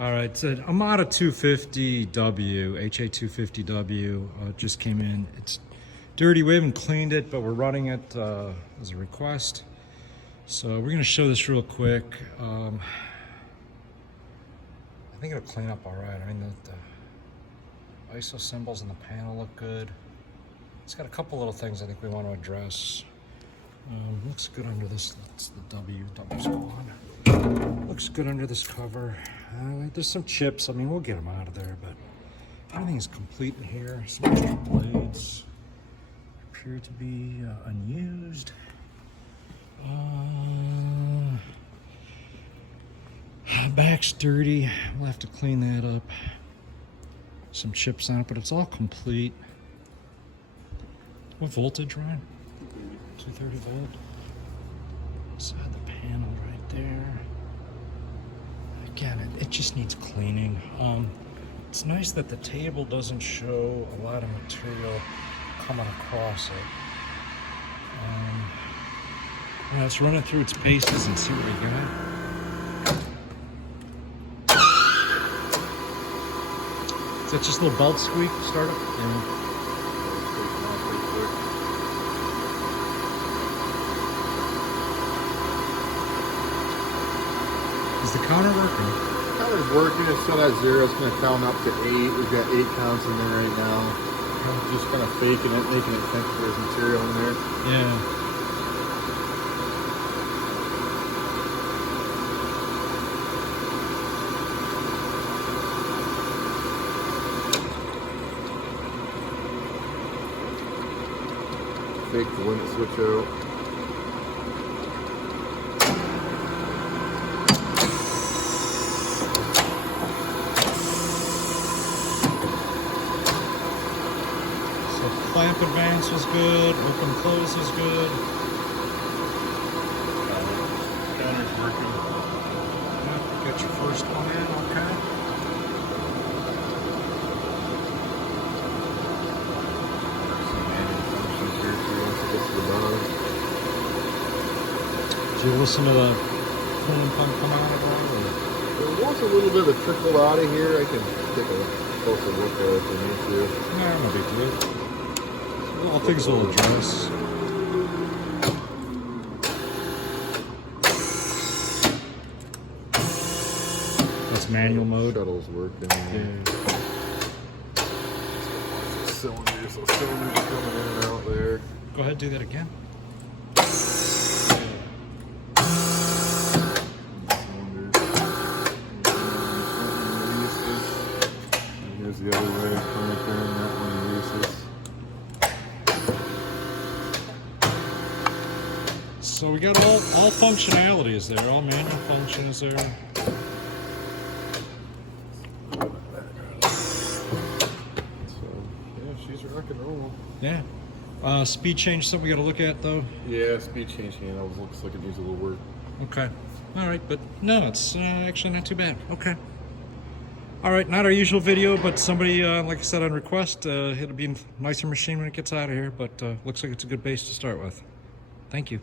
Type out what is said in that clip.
All right, it's an Amada 250W, HA250W, just came in. It's dirty, we haven't cleaned it, but we're running it as a request. So we're gonna show this real quick. I think it'll clean up all right. I mean, the ISO symbols in the panel look good. It's got a couple little things I think we want to address. Looks good under this, that's the W's gone. Looks good under this cover. There's some chips, I mean, we'll get them out of there, but everything is complete in here. Some extra blades appear to be unused. Back's dirty, we'll have to clean that up. Some chips on it, but it's all complete. What voltage, Ryan? 230 volt. Inside the panel right there. Again, it just needs cleaning. It's nice that the table doesn't show a lot of material coming across it. Let's run it through its paces and see what we got. Is that just a little belt squeak? Start it? Yeah. Is the counter working? The counter's working. It's set at 0. It's going to count up to 8. We've got 8 counts in there right now. I'm just kind of faking it, making it think there's material in there. Yeah. Fake the limit switch out. Clamp advance was good, open close was good. Counter's working. Yep, got your first one in, okay. Some manual functions here, so once it gets to the bottom. Did you listen to the cooling pump come out of it? There was a little bit of trickle out of here. I can take a closer look at it if I need to. No, no big deal. All things will address. That's manual mode. Shuttle's working. Yeah. Cylinders, so cylinders are coming in and out there. Go ahead, do that again. Here's the other way, right there, and that one releases. So we got all functionality is there, all manual function is there. So yeah, she's rock and roll. Yeah. Speed change something we got to look at though. Yeah, speed change handles looks like it needs a little work. Okay. All right, but no, it's actually not too bad. Okay. All right, not our usual video, but somebody, like I said, on request, it'll be a nicer machine when it gets out of here, but looks like it's a good base to start with. Thank you.